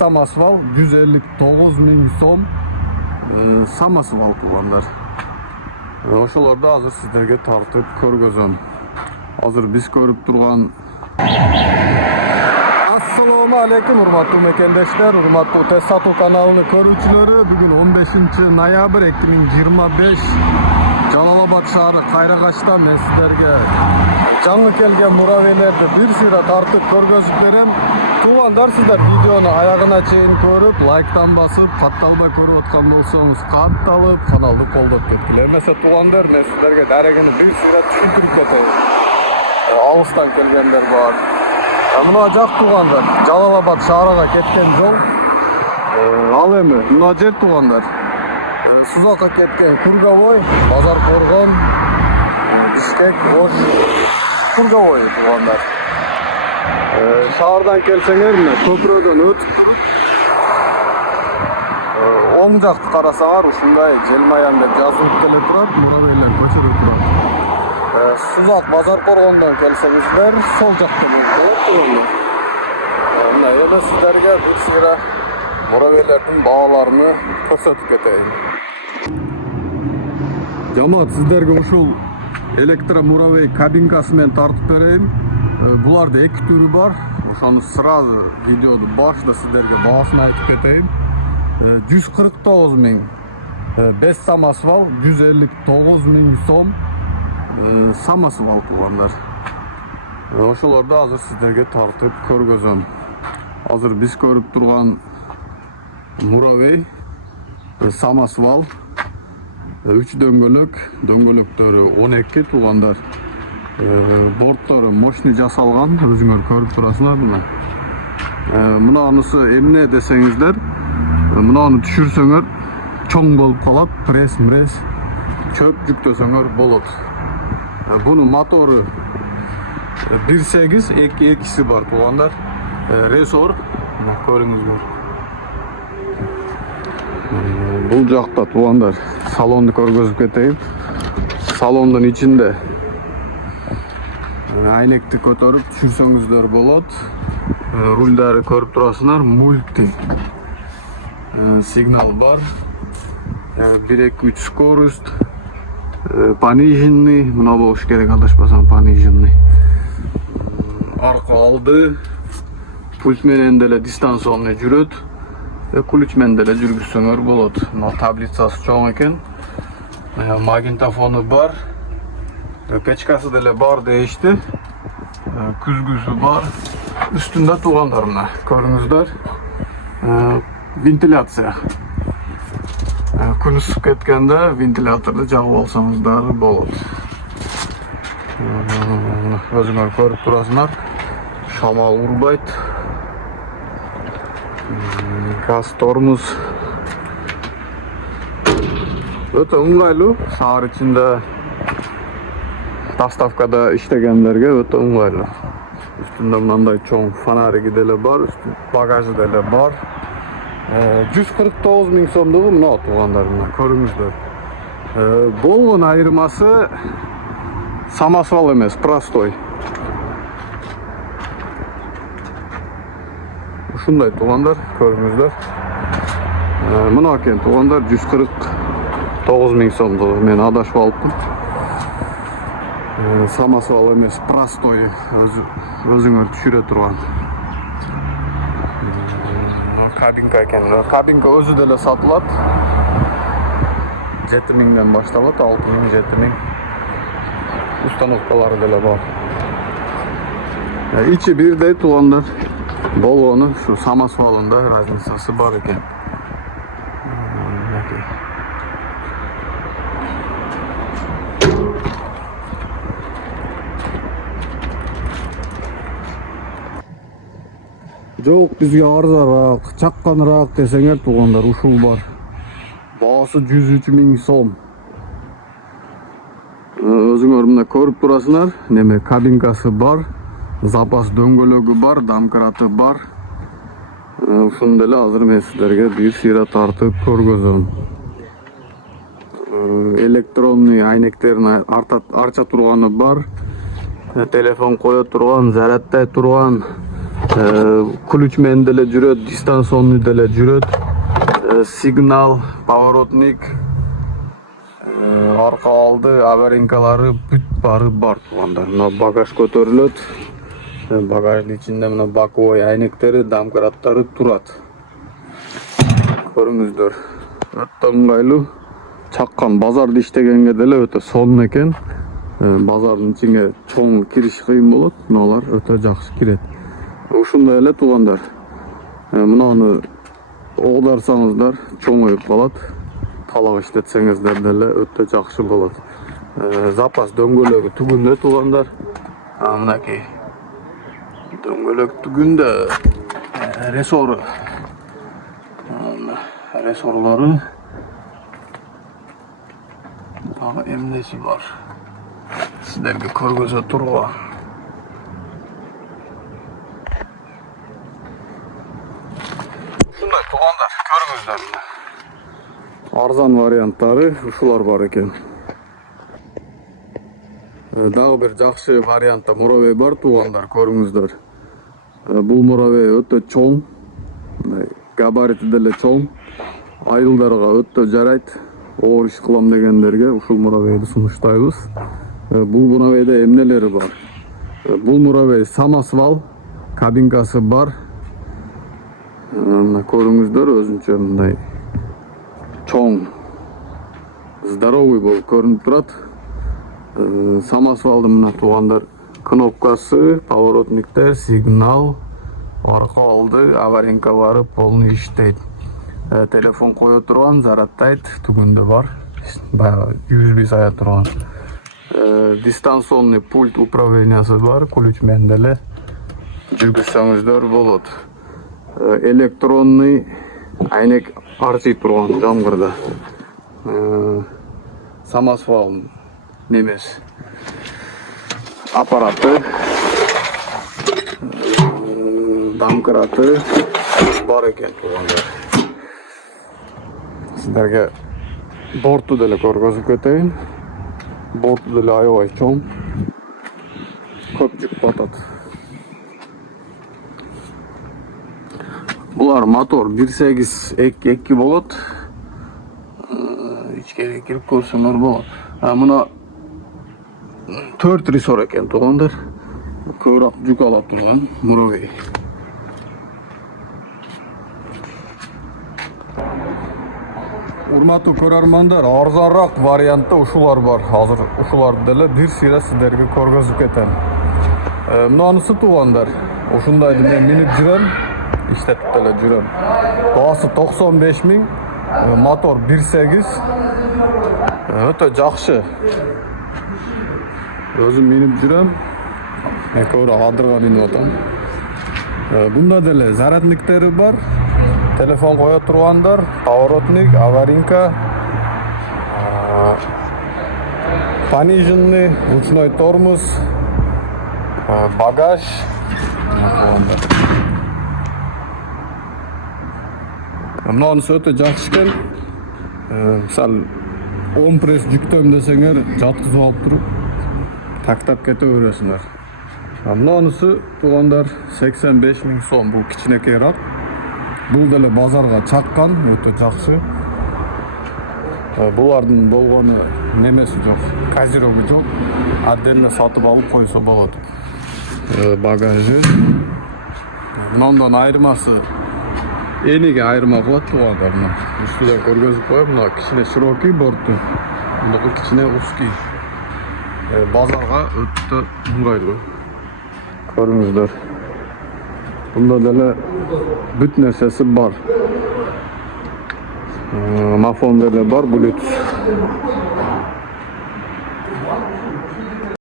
самосвал 159 000 сом самосвал тугандар. Ошолорду азыр сиздерге тартып көргөзөм. Азыр биз көрүп турган Assalomu alaykum urmatlı mekendeshler, urmatlı tez satуу kanalını көрүүчүлөрү. Бүгүн 15 ноябрь 2025 Жалал-Абад шаары Кайрагачта мен сиздерге жаңы келген муравейлерди бир сыйра тартып көргөзүп берем. Туугандар, сиздер видеону аягына чейин көрүп, лайктан басып, катталбай көрүп аткан болсоңуз катталып, каналды колдоп кеткиле. Эмесе туугандар, мен сиздерге дарегени бир сыйра түшүндүрүп кетейин. Алыстан келгендер бар. Мына жак туугандар, Жалал-Абад шаарына кеткен жол. Ал эми мына жер туугандар. Сузакка кеткен Кургавой, Базар Коргон, Бишкек, Ош, Кургавой туугандар. Шаардан келсеңер, мына көпүрөдөн өтүп оң жакты карасаңар, ушундай желмаян деп жазылып келе турат, муравейлер көчөрүп турат. Сузак Базар Коргондон келсеңиздер, сол жакта болот. Мына эми сиздерге бир сыйра муравейлердин бааларını көрсөтүп кетейин. Жамаат, сиздерге ушул электромуравей кабинкасы менен тартып берейин. Буларда эки түрү бар. Ошону сразу видеоду башта сиздерге баасын айтып кетейин. 149 000 5 самосвал 159 000 сом самосвал туугандар. Ошолорду азыр сиздерге тартып көргөзөм. Азыр биз көрүп турган муравей самосвал 3 дөңгөлөктөрү 12 туугандар. Борттору мощный жасалган, өзүңөр көрүп турасыңар мына. Мунунусу эмне десеңиздер, мунуну түшүрсөңөр чоң болуп калат, пресс, чөп жүктөсөңөр болот. Bunun motoru 1.8, ekisi var tуугандар. Resor, көрүңүздөр. Бул жакта туугандар, салонду көргөзүп кетейин. Салондун ичинде айнекти көтөрүп түшүрсөңүздөр болот. Рульдары көрүп турасыңар, мульти. Сигнал бар. 1-2-3 скорость. Пониженный, мына болуш керек, адашпасам, пониженный. Арка алды, пульт менен деле дистанционный жүрөт, ключ менен деле жүргүзсөңөр болот. Мына таблицасы чоң экен. Магнитофону бар, печкасы деле бар дейишти. Күзгүсү бар. Үстүндө туугандар мына көрүңүздөр. Вентиляция. Күн ысып кеткенде вентиляторду жагып алсаңыздар болот. Өзүңөр көрүп турасыңар. Шамал урбайт. Газ тормоз. Өтө ыңгайлуу. Шаар ичинде доставкада иштегендерге өтө ыңгайлуу. Үстүндө мындай чоң фонариги деле бар, багажы деле бар. 149 000 сомдугу мына туугандар, мына көрүңүздөр. Болгон айырмасы самосвал эмес, простой. Ушундай туугандар, көрүңүздөр. Мына экен туугандар, 149 000 сомдугу. Мен адашып алыпмын. Самосвал эмес, простой, өзүңөр түшүрө турган. Кабинка экен. Кабинка өзү деле сатылат. 7 000ден башталат, 6 000, 7 000. Установкалары деле бар. Ичи бирдей туугандар. Болгону ушу самосвалында разницасы бар экен. Жок, бизге арзараак, чакканыраак десеңер туугандар, ушул бар. Баасы 103 000 сом. Өзүңөр мына көрүп турасыңар, неме кабинкасы бар, запас дөңгөлөгү бар, домкраты бар. Ушуну деле азыр мен сиздерге бир сыйра тартып көргөзөм. Электронный айнектерин арча турганы бар. Телефон кое турган, зарядтай турган. Ключ менен деле жүрөт, дистанционный деле жүрөт. Сигнал, поворотник, арка алды, аваринкалары бүт бары бар туугандар. Мына багаж көтөрүлөт. Багаждын ичинде мына боковой айнектери, домкраттары турат. Көрүңүздөр. Өтө ыңгайлуу. Чаккан базарда иштегенге деле өтө сонун экен. Базардын ичине чоң кириш кыйын болот. Мыналар өтө жакшы кирет. Ушундай эле туугандар. Мынаны оодарсаңыздар чоңоюп калат. Талак иштетсеңиздер деле өтө жакшы болот. Запас дөңгөлөгү түгүндө туугандар. Мынакей дөңгөлөк түгүндө ресору. Ресорлору дагы эмнеси бар? Сиздерге көргөзө тургула. Ушундай туугандар, көрүңүздөр. Арзан варианттары ушулар бар экен. Дагы бир жакшы вариантта муравей бар туугандар, көрүңүздөр. Бул муравей өтө чоң, габарити деле чоң, айылдарга өтө жарайт. Оор иш кылам дегендерге ушул муравейди сунуштайбыз. Бул муравейде эмнелери бар? Бул муравей самосвал, кабинкасы бар. Мына көрүңүздөр, өзүнчө мындай чоң, здоровый болуп көрүнүп турат. Самосвалдын мына туугандар кнопкасы, поворотниктер, сигнал, арка алды, аваринкалары полный иштейт. Телефон кое турган, зарядтайт, түгүндө бар. Баягы USB сая турган. Дистанционный пульт управлениясы бар, ключ менен деле жүргүзсөңүздөр болот. Электронный айнек арчый турган жамгырда. Самосвал немес аппараты, домкраты бар экен туугандар. Сиздерге борту деле көргөзүп кетейин. Борту деле аябай чоң. Көп жүк батат. Булар мотор 1.8 болот. Ичкери кирип көрсөңөр болот. Мына 4 ресор экен туугандар. Көбүрөөк жүк ала турган муравей. Урматтуу көрөрмандар, арзанраак вариантта ушулар бар. Азыр ушуларды деле бир сыйра сиздерге көргөзүп кетем. Мынанысы туугандар, ушундайды мен минип жүрөм, иштетип деле жүрөм. Баасы 95 000, мотор 1.8. Өтө жакшы. Өзүм минип жүрөм. Көбүрөөк адырга минип атам. Бунда деле зарядниктери бар. Телефон кое тургандар, поворотник, аваринка, пониженный, ручной тормоз, багаж. Мынанысы өтө жакшы экен. Мисалы 10 пресс жүктөм десеңер, жаткызып алып туруп, тактап кете бересиңер. Мынанысы туугандар 85 000 сом, бул кичинекейраак. Бул деле базарга чаккан, өтө жакшы. Булардын болгону немеси жок, козирогу жок. Отдельно сатып алып койсо болот. Багажы. Мындан айырмасы эниге айырма кылат туугандар. Үстүдөн көргөзүп коем, мына кичине широкий борту, мына кичине узкий. Базарга өтө ыңгайлуу. Көрүңүздөр. Бунда деле бүт нерсеси бар. Мафон деле бар, Bluetooth.